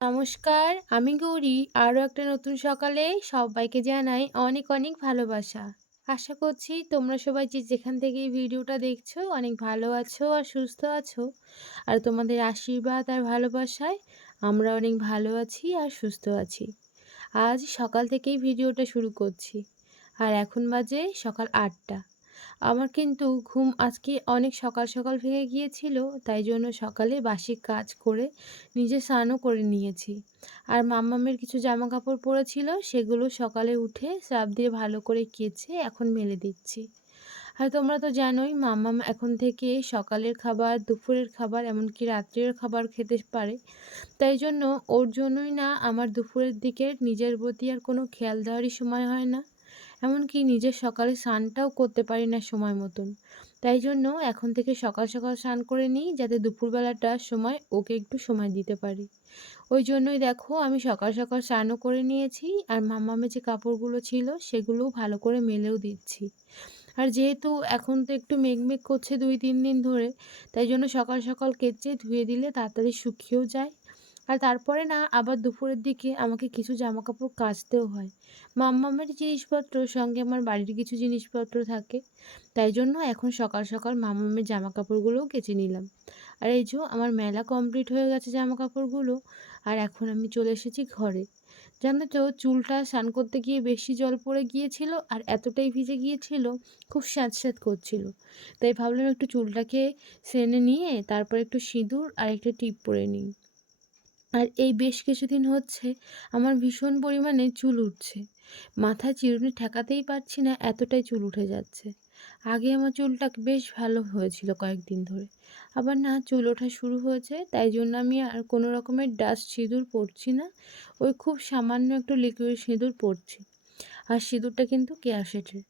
নমস্কার, আমি গৌরী। আরও একটা নতুন সকালে সবাইকে জানাই অনেক অনেক ভালোবাসা। আশা করছি তোমরা সবাই যে যেখান থেকে এই ভিডিওটা দেখছো অনেক ভালো আছো আর সুস্থ আছো। আর তোমাদের আশীর্বাদ আর ভালোবাসায় আমরা অনেক ভালো আছি আর সুস্থ আছি। আজ সকাল থেকেই ভিডিওটা শুরু করছি। আর এখন বাজে সকাল ৮টা। আমার কিন্তু ঘুম আজকে অনেক সকাল সকাল ভেঙে গিয়েছিল, তাই জন্য সকালে বাসি কাজ করে নিজে স্নানও করে নিয়েছি। আর মাম্মামের কিছু জামা কাপড় পরেছিল, সেগুলো সকালে উঠে স্রাব দিয়ে ভালো করে কেচে এখন মেলে দিচ্ছি। আর তোমরা তো জানোই মাম্মাম এখন থেকে সকালের খাবার, দুপুরের খাবার, এমনকি রাত্রের খাবার খেতে পারে। তাই জন্য ওর জন্যই না আমার দুপুরের দিকে নিজের প্রতি আর কোনো খেয়াল দেওয়ারই সময় হয় না। এমনকি নিজের সকালে স্নানটাও করতে পারি না সময় মতন। তাই জন্য এখন থেকে সকাল সকাল স্নান করে নিই, যাতে দুপুরবেলাটার সময় ওকে একটু সময় দিতে পারি। ওই জন্যই দেখো আমি সকাল সকাল স্নানও করে নিয়েছি, আর মাম্মামের যে কাপড়গুলো ছিল সেগুলোও ভালো করে মেলেও দিচ্ছি। আর যেহেতু এখন তো একটু মেঘমেঘ করছে ২-৩ দিন ধরে, তাই জন্য সকাল সকাল কেচে ধুয়ে দিলে তাড়াতাড়ি শুকিয়েও যায়। আর তারপরে না আবার দুপুরের দিকে আমাকে কিছু জামাকাপড় কাচতেও হয়। মাম্মামের জিনিসপত্র সঙ্গে আমার বাড়ির কিছু জিনিসপত্র থাকে। তাই জন্য এখন সকাল সকাল মাম্মামের জামাকাপড়গুলোও কেচে নিলাম। আর এই যে আমার মেলা কমপ্লিট হয়ে গেছে জামাকাপড়গুলো। আর এখন আমি চলে এসেছি ঘরে। জানো তো, চুলটা স্নান করতে গিয়ে বেশি জল পড়ে গিয়েছিল আর এতটাই ভিজে গিয়েছিল, খুব স্যাঁতস্যাঁত করছিল। তাই ভাবলাম একটু চুলটাকে ছেনে নিয়ে তারপর একটু সিঁদুর আর একটা টিপ পরে নিই। আর এই বেশ কিছুদিন হচ্ছে আমার ভীষণ পরিমাণে চুল উঠছে। মাথায় চিরুনি ঠেকাতেই পারছি না, এতটাই চুল উঠে যাচ্ছে। আগে আমার চুলটা বেশ ভালো হয়েছিল কয়েকদিন ধরে। আবার না চুল ওঠা শুরু হয়েছে, তাই জন্য আমি আর কোনো রকমের ডাস্ট সিঁদুর পরছি না। ওই খুব সামান্য একটু লিকুইড সিঁদুর পরছি। আর সিঁদুরটা কিন্তু কেয়া শেঠের।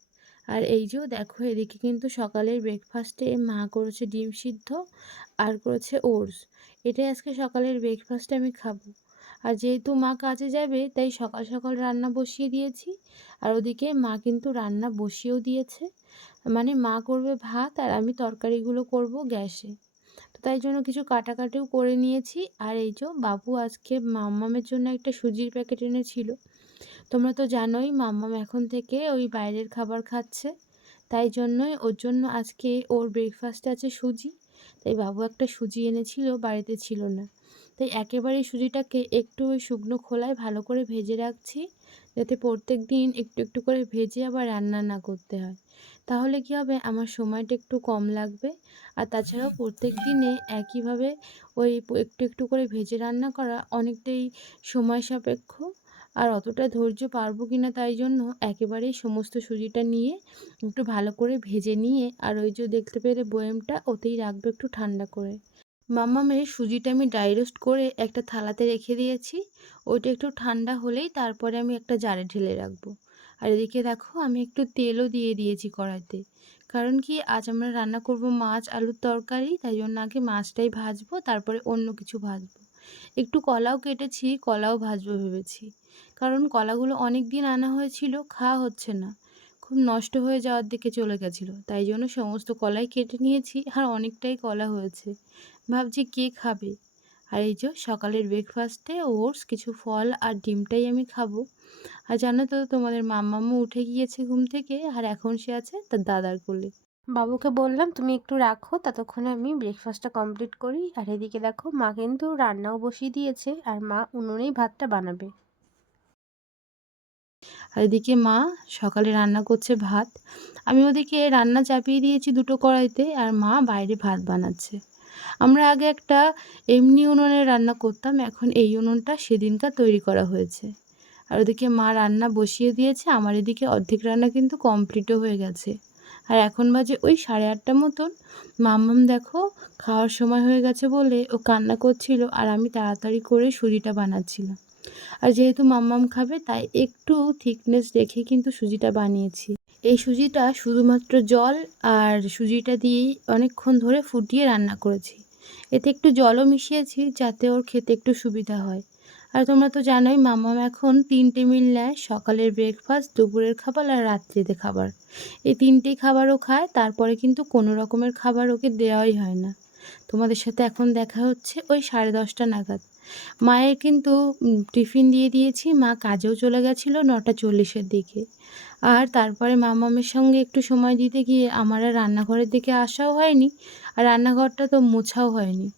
আর এই যে দেখো, এদিকে কিন্তু সকালের ব্রেকফাস্টে মা করেছে ডিম সিদ্ধ আর করেছে ওটস। এটাই আজকে সকালের ব্রেকফাস্টে আমি খাবো। আর যেহেতু মা কাজে যাবে, তাই সকাল সকাল রান্না বসিয়ে দিয়েছি। আর ওদিকে মা কিন্তু রান্না বসিয়েও দিয়েছে। মানে মা করবে ভাত আর আমি তরকারিগুলো করব গ্যাসে। তো তাই জন্য কিছু কাটাকাটিও করে নিয়েছি। আর এই যে বাবু আজকে মাম্মামের জন্য একটা সুজির প্যাকেট এনেছিল। তোমরা তো জানোই মাম্মাম এখন থেকে ওই বাইরের খাবার খাচ্ছে। তাই জন্যই ওর জন্য আজকে ওর ব্রেকফাস্টে আছে সুজি। তাই বাবু একটা সুজি এনেছিল, বাড়িতে ছিল না। তাই একেবারে সুজিটাকে একটু ওই শুকনো খোলায় ভালো করে ভেজে রাখছি, যাতে প্রত্যেক দিন একটু একটু করে ভেজে আবার রান্না না করতে হয়। তাহলে কী হবে, আমার সময়টা একটু কম লাগবে। আর তাছাড়াও প্রত্যেক দিনে একইভাবে ওই একটু একটু করে ভেজে রান্না করা অনেকটাই সময় সাপেক্ষ। আর অতটা ধৈর্য পারবো কি না, তাই জন্য একেবারেই সমস্ত সুজিটা নিয়ে একটু ভালো করে ভেজে নিয়ে, আর ওই যে দেখতে পেলে বয়ামটা ওতেই রাখবো একটু ঠান্ডা করে। মামামের সুজিটা আমি ড্রাই রোস্ট করে একটা থালাতে রেখে দিয়েছি। ওইটা একটু ঠান্ডা হলেই তারপরে আমি একটা জারে ঢেলে রাখবো। আর এদিকে দেখো আমি একটু তেলও দিয়ে দিয়েছি কড়াইতে। কারণ কি, আজ আমরা রান্না করব মাছ আলুর তরকারি, তাই জন্য আগে মাছটাই ভাজবো, তারপরে অন্য কিছু ভাজবো। একটু কলাও কেটেছি, কলাও ভাজবো ভেবেছি। কারণ কলাগুলো অনেক দিন আনা হয়েছিল, খাওয়া হচ্ছে না, খুব নষ্ট হয়ে যাওয়ার দিকে চলে গেছিলো। তাই জন্য সমস্ত কলাই কেটে নিয়েছি, আর অনেকটাই কলা হয়েছে। ভাবছি কে খাবে। আর এই যে সকালের ব্রেকফাস্টে ওটস, কিছু ফল আর ডিমটাই আমি খাবো। আর জানো তো, তোমাদের মাম্মাম্মু উঠে গিয়েছে ঘুম থেকে, আর এখন সে আছে তার দাদার কোলে। বাবুকে বললাম তুমি একটু রাখো, ততক্ষণে আমি ব্রেকফাস্টটা কমপ্লিট করি। আর এদিকে দেখো মা কিন্তু রান্নাও বসিয়ে দিয়েছে, আর মা উনুনেই ভাতটা বানাবে। আর এদিকে মা সকালে রান্না করছে ভাত। আমি ওদিকে রান্না চাপিয়ে দিয়েছি দুটো কড়াইতে, আর মা বাইরে ভাত বানাচ্ছে। আমরা আগে একটা এমনি উনুনে রান্না করতাম, এখন এই উনুনটা সেদিনকার তৈরি করা হয়েছে। আর ওদিকে মা রান্না বসিয়ে দিয়েছে, আমার এদিকে অর্ধেক রান্না কিন্তু কমপ্লিটও হয়ে গেছে। আর এখন বাজে ওই 8:30 মতন। মাম্মাম দেখো খাওয়ার সময় হয়ে গেছে বলে ও কান্না করছিল, আর আমি তাড়াতাড়ি করে সুজিটা বানাচ্ছিলাম। আর যেহেতু মাম্মাম খাবে, তাই একটু থিকনেস রেখে কিন্তু সুজিটা বানিয়েছি। এই সুজিটা শুধুমাত্র জল আর সুজিটা দিয়েই অনেকক্ষণ ধরে ফুটিয়ে রান্না করেছি। এতে একটু জলও মিশিয়েছি, যাতে ওর খেতে একটু সুবিধা হয়। আর তোমরা তো জানোই মাম্মাম এখন 3টে মিল নেয়, সকালের ব্রেকফাস্ট, দুপুরের খাবার আর রাত্রিতে খাবার। এই 3টেই খাবারও খায়, তারপরে কিন্তু কোনো রকমের খাবার ওকে দেওয়াই হয় না। তোমাদের সাথে এখন দেখা হচ্ছে ওই 10:30 নাগাদ। মায়ের কিন্তু টিফিন দিয়ে দিয়েছি। মা কাজেও চলে গেছিলো ৯:৪০ এর দিকে। আর তারপরে মামামের সঙ্গে একটু সময় দিতে গিয়ে আমার আর রান্নাঘরের দিকে আসাও হয়নি। আর রান্নাঘরটা তো মোছাও হয়নি।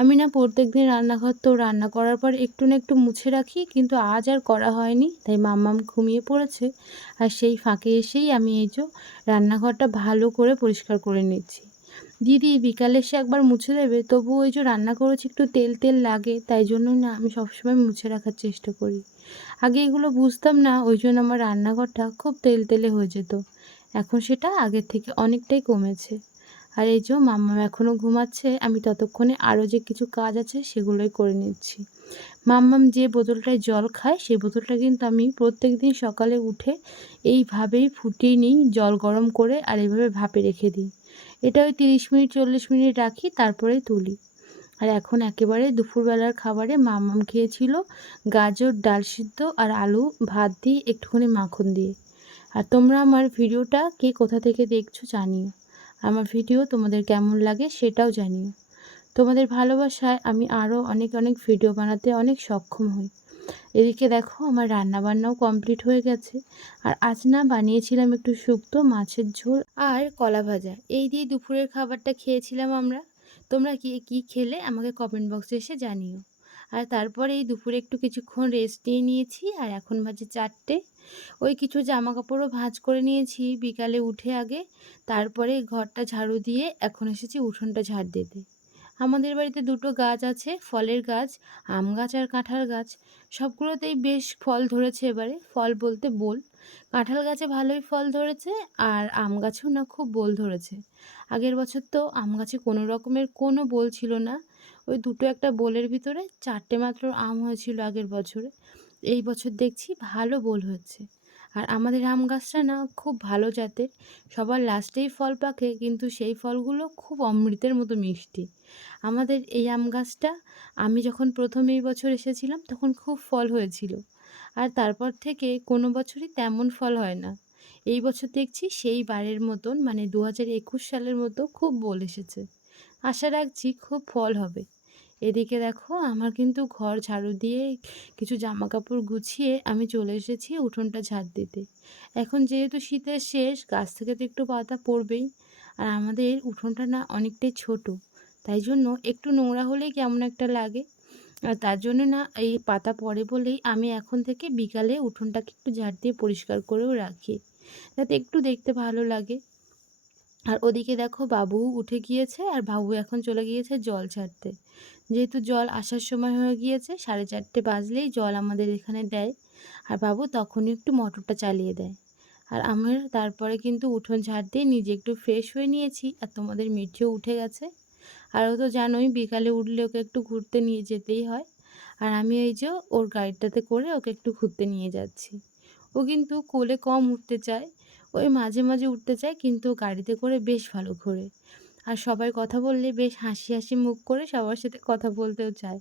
আমি না প্রত্যেকদিন রান্নাঘর তো রান্না করার পর একটু না একটু মুছে রাখি, কিন্তু আজ আর করা হয়নি। তাই মাম্মাম ঘুমিয়ে পড়েছে। আর সেই ফাঁকে এসেই আমি এই যে রান্নাঘরটা ভালো করে পরিষ্কার করে নিচ্ছি। দিদি বিকালে এসে একবার মুছে দেবে, তবু ওই যে রান্না করেছি একটু তেল তেল লাগে, তাই জন্যই না আমি সবসময় মুছে রাখার চেষ্টা করি। আগে এগুলো বুঝতাম না, ওই জন্য আমার রান্নাঘরটা খুব তেলতেলে হয়ে যেত। এখন সেটা আগের থেকে অনেকটাই কমেছে। আর এই যে মাম্মাম এখনও ঘুমাচ্ছে, আমি ততক্ষণে আরও যে কিছু কাজ আছে সেগুলোই করে নিচ্ছি। মাম্মাম যে বোতলটায় জল খায় সেই বোতলটা কিন্তু আমি প্রত্যেকদিন সকালে উঠে এইভাবেই ফুটিয়ে নিই জল গরম করে, আর এইভাবে ভাপে রেখে দিই। এটা ওই ৩০ মিনিট ৪০ মিনিট রাখি, তারপরে তুলি। আর এখন একেবারে দুপুরবেলার খাবারে মাম্মাম খেয়েছিল গাজর, ডাল সিদ্ধ আর আলু ভাত দিয়ে একটুখানি মাখন দিয়ে। আর তোমরা আমার ভিডিওটা কে কোথা থেকে দেখছো জানিও। আমার ভিডিও তোমাদের কেমন লাগে সেটাও জানিও। তোমাদের ভালোবাসায় আমি আরও অনেক অনেক ভিডিও বানাতে অনেক সক্ষম হই। এদিকে দেখো আমার রান্নাবান্নাও কমপ্লিট হয়ে গেছে। আর আজ না বানিয়েছিলাম একটু শুক্তো, মাছের ঝোল আর কলা ভাজা। এই দিয়ে দুপুরের খাবারটা খেয়েছিলাম আমরা। তোমরা কে কী খেলে আমাকে কমেন্ট বক্সে এসে জানিও। আর তারপরে এই দুপুরে একটু কিছুক্ষণ রেস্ট নিয়ে নিয়েছি। আর এখন বাজে 4টে। ওই কিছু জামা কাপড়ও ভাঁজ করে নিয়েছি বিকালে উঠে আগে। তারপরে ঘরটা ঝাড়ু দিয়ে এখন এসেছি উঠোনটা ঝাড় দিতে। আমাদের বাড়িতে দুটো গাছ আছে, ফলের গাছ, আম গাছ আর কাঁঠাল গাছ। সবগুলোতেই বেশ ফল ধরেছে এবারে, ফল বলতে বোল। কাঁঠাল গাছে ভালোই ফল ধরেছে, আর আম গাছেও না খুব বোল ধরেছে। আগের বছর তো আম গাছে কোনো রকমের কোনো বোল ছিল না। ওই দুটো একটা বোলের ভিতরে 4টে মাত্র আম হয়েছিল আগের বছরে। এই বছর দেখছি ভালো বোল হচ্ছে। আর আমাদের আম গাছটা না খুব ভালো জাতের। সবার লাস্টেই ফল পাকে, কিন্তু সেই ফলগুলো খুব অমৃতের মতো মিষ্টি। আমাদের এই আম গাছটা আমি যখন প্রথম এই বছর এসেছিলাম তখন খুব ফল হয়েছিল। আর তারপর থেকে কোনো বছরই তেমন ফল হয় না। এই বছর দেখছি সেই বারের মতন, মানে 2021 সালের মতো খুব বোল এসেছে। আশা রাখছি খুব ফল হবে। এদিকে দেখো আমার কিন্তু ঘর ঝাড়ু দিয়ে কিছু জামা কাপড় গুছিয়ে আমি চলে এসেছি উঠোনটা ঝাড় দিতে। এখন যেহেতু শীতের শেষ, গাছ থেকে তো একটু পাতা পড়বেই। আর আমাদের উঠোনটা না অনেকটাই ছোট, তাই জন্য একটু নোংরা হলেই কেমন একটা লাগে। আর তার জন্য না এই পাতা পড়ে বলেই আমি এখন থেকে বিকালে উঠোনটাকে একটু ঝাড় দিয়ে পরিষ্কার করেও রাখি, যাতে একটু দেখতে ভালো লাগে। আর ওদিকে দেখো বাবুও উঠে গিয়েছে, আর বাবু এখন চলে গিয়েছে জল ছাড়তে। যেহেতু জল আসার সময় হয়ে গিয়েছে, 4:30 বাজলেই জল আমাদের এখানে দেয়। আর বাবু তখনই একটু মোটরটা চালিয়ে দেয়। আর আমার তারপরে কিন্তু উঠোন ঝাড় দিয়ে নিজে একটু ফ্রেশ হয়ে নিয়েছি। আর তোমাদের মিঠিও উঠে গেছে। আর ও তো জানোই বিকালে উঠলে ওকে একটু ঘুরতে নিয়ে যেতেই হয়। আর আমি এই যে ওর গাড়িটাতে করে ওকে একটু ঘুরতে নিয়ে যাচ্ছি। ও কিন্তু কোলে কম উঠতে চায়, ওই মাঝে মাঝে উঠতে চায়, কিন্তু গাড়িতে করে বেশ ভালো ঘোরে। আর সবাই কথা বললে বেশ হাসি হাসি মুখ করে সবার সাথে কথা বলতেও চায়।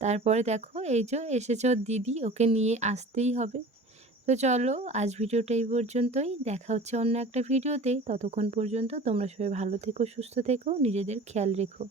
তারপরে দেখো এই যে এসেছে ওর দিদি, ওকে নিয়ে আসতেই হবে। তো চলো আজ ভিডিওটা এই পর্যন্তই, দেখা হচ্ছে অন্য একটা ভিডিওতে। ততক্ষণ পর্যন্ত তোমরা সবাই ভালো থেকো, সুস্থ থেকো, নিজেদের খেয়াল রেখো।